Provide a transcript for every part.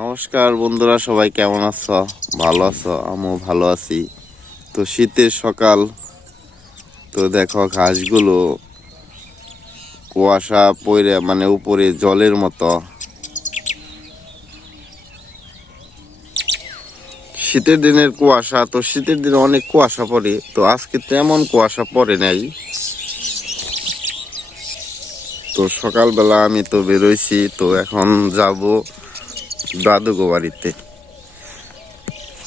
নমস্কার বন্ধুরা, সবাই কেমন আছো? ভালো আছো? আমিও ভালো আছি। তো শীতের সকাল, তো দেখো ঘাসগুলো কুয়াশা পড়ে মানে উপরে জলের মতো। শীতের দিনের কুয়াশা, তো শীতের দিনে অনেক কুয়াশা পড়ে, তো আজকে তেমন কুয়াশা পড়ে নাই। তো সকালবেলা আমি তো বেরোইছি, তো এখন যাব দাদুগো বাড়িতে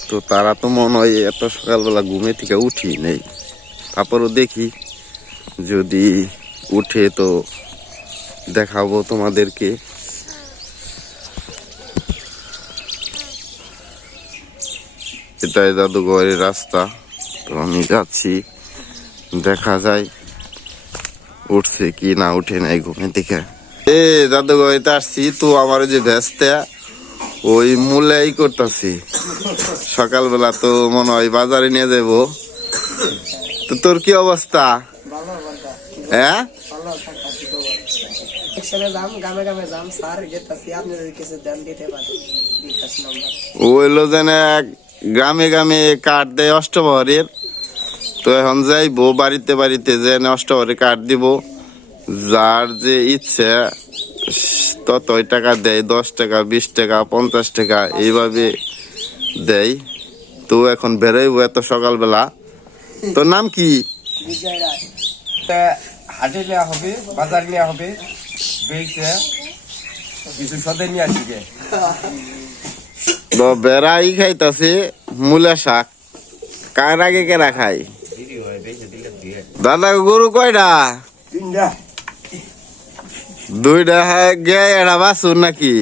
তো তারা তো মনে হয় এত সকালবেলা ঘুমে থেকে উঠি নেই। তারপরও দেখি যদি উঠে তো দেখাবো তোমাদেরকে। এটাই দাদুঘরের রাস্তা। তো আমি যাচ্ছি, দেখা যায় উঠছে কি না, উঠে নাই ঘুমে থেকে। এ দাদুঘরে আসছি, তো আমার যে ভেস্তা ওই মূল্যাই করতেছি। সকালবেলা তো মনে হয় বাজারে নিয়ে যাব। তো তোর কি অবস্থা? হ্যাঁ? ওইলো যেন গ্রামে গ্রামে কাঠ দেয় অষ্টবহরের তো এখন যাইবো বাড়িতে বাড়িতে যে অষ্টবহরে কাঠ দিব। যার যে ইচ্ছে ততই টাকা দেয় দশ টাকা বিশ টাকা পঞ্চাশ টাকা এইভাবে দেয়। তো এখন বেরোইবো এত সকালবেলা। তোর নাম কি? তা হাটে নেওয়া হবে বাজার নেওয়া হবে কিছু সদে নিয়ে আসবে তো বেড়াই খাইতাছে মূলা শাক। কার আগে কেরা খাই দাদা গরু কয়টা? তিনটা। দুইটা গে এটা বাসুর নাকি?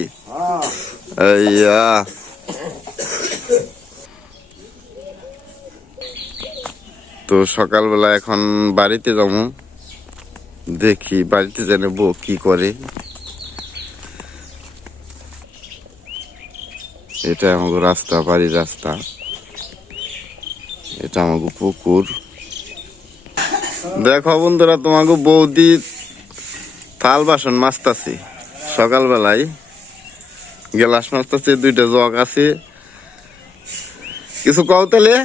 তো সকালবেলা এখন বাড়িতে যাব। দেখি বাড়িতে জানে বউ কি করে। এটা আমাকে রাস্তা, বাড়ির রাস্তা। এটা আমাকে পুকুর। দেখো বন্ধুরা তোমাকে বৌদি থাল বাসন মাছতাছি সকালবেলায় গেলাস মাছতাছি দুইটা জগ আছে। কিছু কও তাহলে?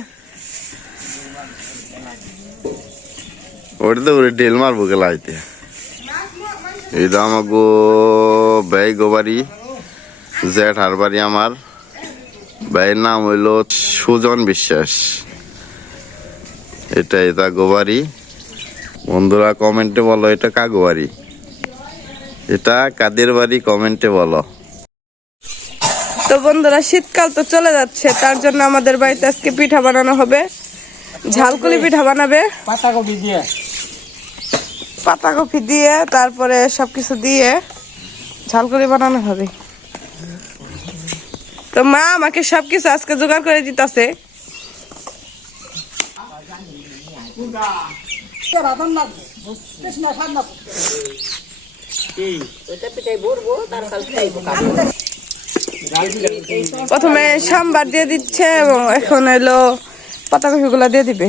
ওটাতে ওরে ডেল মারবো গেলাইতে এটা গো ব্যয় গোবারি জেঠ হার বাড়ি আমার। ভাইয়ের নাম হইল সুজন বিশ্বাস। এটা এটা গোবারি বন্ধুরা কমেন্টে বলো এটা কাগোবারি এটা কাদের বাড়ি কমেন্টে বলো। তো বন্ধুরা শীতকাল তো চলে যাচ্ছে তার জন্য আমাদের বাড়িতে আজকে পিঠা বানানো হবে। ঝালকুলি পিঠা বানাবে। পাতাকপি দিয়ে। পাতাকপি দিয়ে তারপরে সবকিছু দিয়ে ঝালকুলি বানানো হবে। তো মা আমাকে সবকিছু আজকে জোগাড় করে দিতেছে। প্রথমে সাম্বার দিয়ে দিচ্ছে এবং এখন এলো পাতাকপি গুলা দিয়ে দিবে।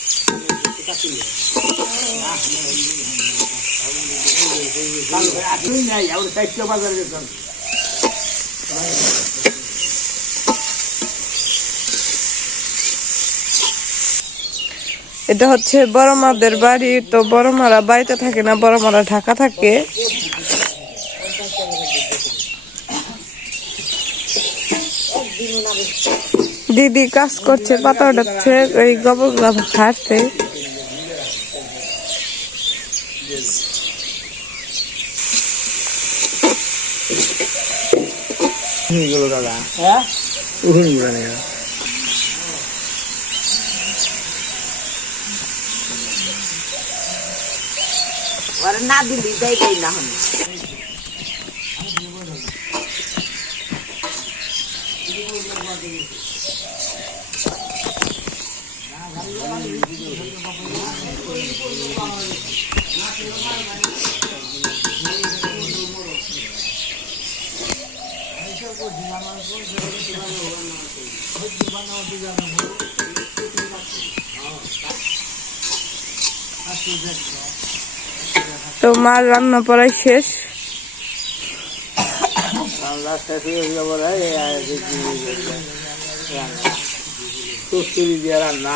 এটা হচ্ছে বড় মাদের বাড়ি, তো বড় মারা বাড়িতে থাকে না বড় মারা ঢাকা থাকে। দিদি কাজ করছে, পাতা উঠাচ্ছে ওই গোবরগুলা ছাড়ছে এগুলো দাদা। হ্যাঁ? না দিলি যাই না হলে। তো মার রান্না পড়াই শেষ। আমরা শেষ হয়ে যাব রে কস্তুরি দিয়ে রান্না।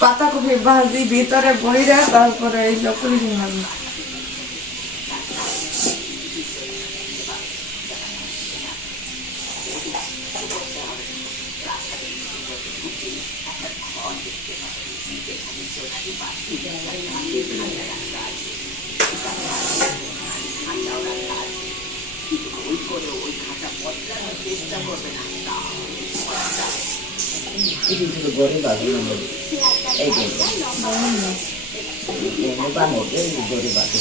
পাতাকপি ভাজি ভিতরে বইরা তারপরে এই লকুলি ভাজি। গরিব আছে এই বানো এই গরিব আছে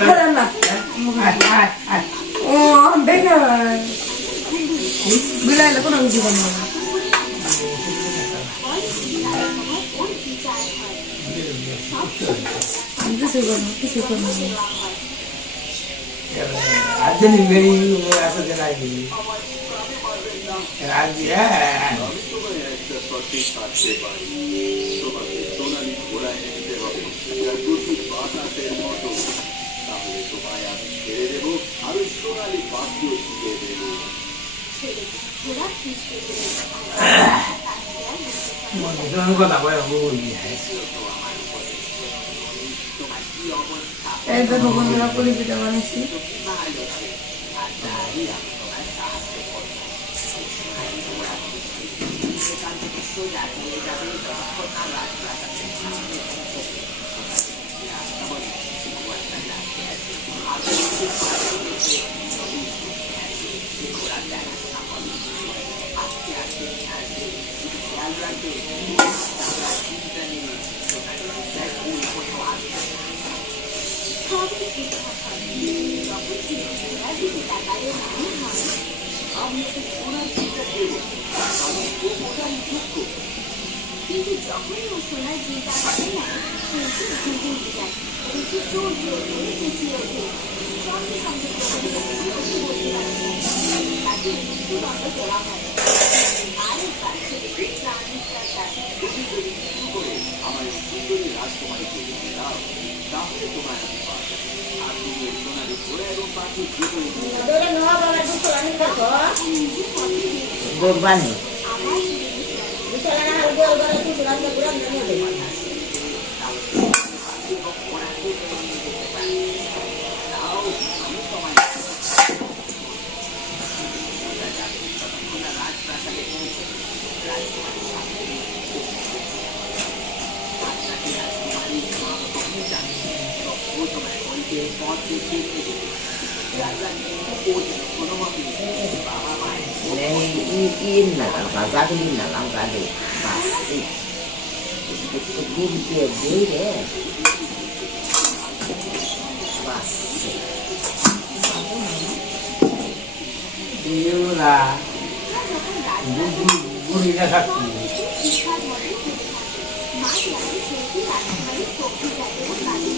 খারাপ না ও দেখে বিলাইলে কোনো কিছু করব না কিছু করব কিছু করব না আজনি মেরি আসা দিন আইনি রাজি হ্যাঁ কথা বলে বলি এই দেখো বন্ধুরা পুলি পিঠা বানাইছি গোরবানি Này, in in là bà ra cái in là làm cả được bà xịt গুড়িতে দিয়ে রে বাস দিওরা গুড়ি না থাকি আস্তা তুমি রাখো দিচ্ছি পাতা টুকু আমি করলাম না সে তোমার দিছ দাও তাহলে তোমার আমি খাবে আর বাজার গাই জানার না পাতা গুড়ি নেই গুড়ি খেয়ে তো দিয়ে নেই আরও ভালো খেয়েছেন করেছেন ইয়া বলছি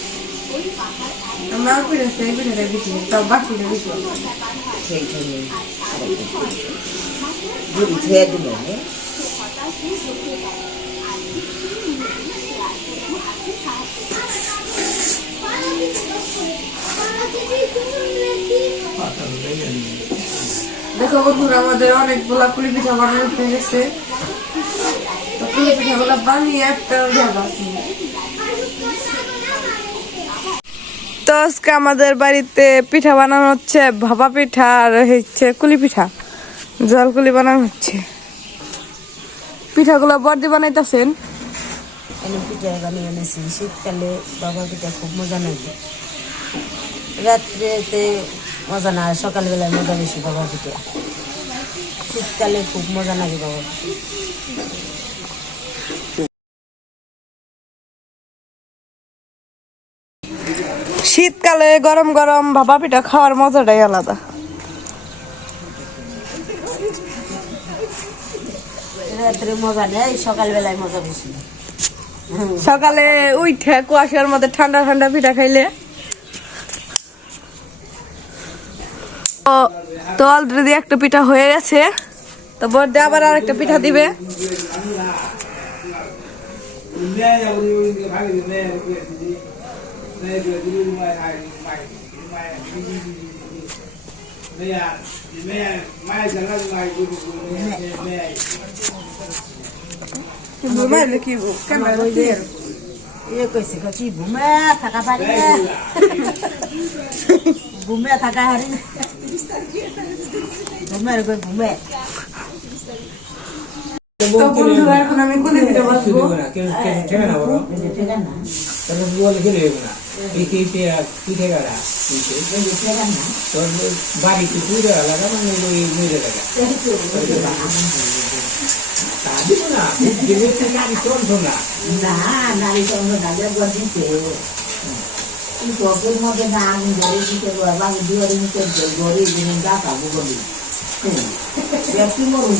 আমরা পিঠে সেই পিঠেটা বেশি তাও বাকিটা বেশি সেই জন্য গুড়ি খেয়ে দিলেন দেখো বন্ধুরা, আমাদের অনেকগুলা পুলি পিঠা বানানো হয়ে গেছে। তো পুলি পিঠাগুলো বানিয়ে একটা বাকি তো আজকে আমাদের বাড়িতে পিঠা বানানো হচ্ছে, ভাপা পিঠা আর হচ্ছে কুলি পিঠা, জল কুলি বানানো হচ্ছে। পিঠাগুলো বর্দি বানাইতেছেন? পিঠা বানিয়ে এনেছি। শীতকালে বাবা পিঠা খুব মজা লাগে। রাত্রেতে মজা না, সকালবেলায় মজা বেশি বাবা পিঠা। শীতকালে খুব মজা লাগে বাবা শীতকালে গরম গরম ভাপা পিঠা খাওয়ার মজাটাই আলাদা। সকালে উঠে কুয়াশার মধ্যে ঠান্ডা ঠান্ডা পিঠা খাইলে। তো- তো অলরেডি একটা পিঠা হয়ে গেছে। তো বর্দে আবার আর একটা পিঠা দিবে। They do do my I my my they are the man my the last my good good man. Ibu mana lagi ibu? Kan baru dia. Iya kau sih kau ibu a tak apa dia. Ibu mana a hari. Ibu mana kau ibu mana. বন্ধুরা এখন আমি কোনে পিঠা বাসবো। না নারী সঙ্গে দাদা দিতে। চোখের মধ্যে না আগুন ধরে দিতে বাবু দুয়ারে মুখে ধরে দিন ডাকা বলি। ব্যক্তি মরুন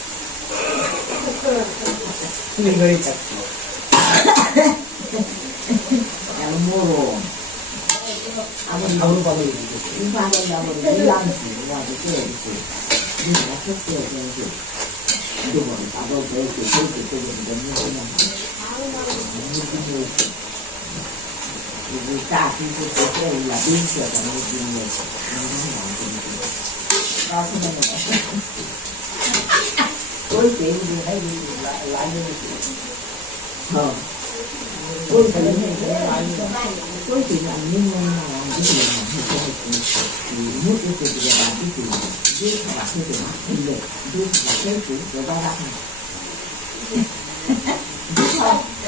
আমার দিলাম আমাদের কে দিতে দিলা সত্যি আছে দুবার আবার বলতে বলতে বলতে বলতে টাকি করতে la pinza también tiene với chuyện thì hay gì lại lại như vậy. Ờ. Tôi thấy như thế lại như tôi chỉ làm nhưng mà làm cái gì mà không có nước cái chuyện gì là cái chuyện biết là cái chuyện thì được biết là cái chuyện rồi ba đặt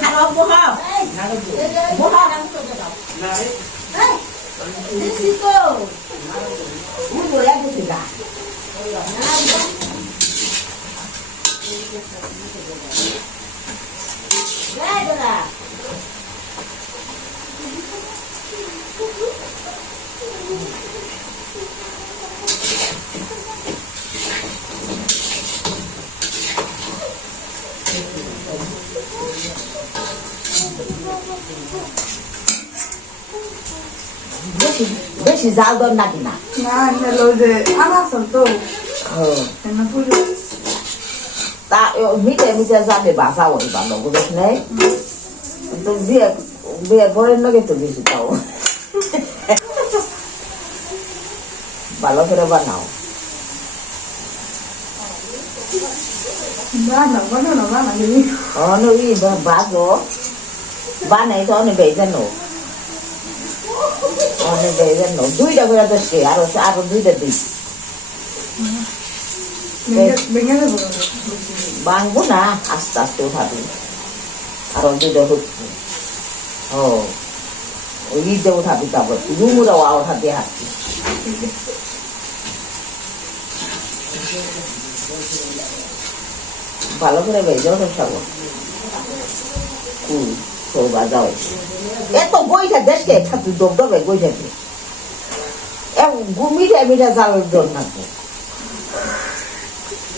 Hạt ông bố không? Hạt ông bố không? Này Này This is go Ui, bố em bố thử gà Hãy subscribe cocinar. Venga. বেশি বেশি জাল দর নাকি না না হলো যে আনাসন তো হ্যাঁ। তা মিটে মিটে যাবে বাসা ওই ভালো বুঝিস নাই তো বিয়ে বিয়ে পরের লগে তো বেশি তাও ভালো করে বানাও বাজো বানাই তো অনেক বেজানো অনেক বেজানো দুইটা করে তো সে আরও আরও দুইটা দিই ভাঙবো না, আস্তে আস্তে উঠাবি। আর দুইটা হচ্ছে ও, ওই ঈদে উঠাবি তারপর। রুমুরা উঠাবি হাঁটছি ভালো করে বেজাও তো সব। কুল সৌবা যাও। এত বইটা দেশকে ছাত্র দব দবে বইটাকে মিঠা মিঠা জালের জল নাকবো এটা উঠে কোন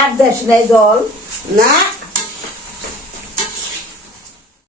আর দেশ নাই জল না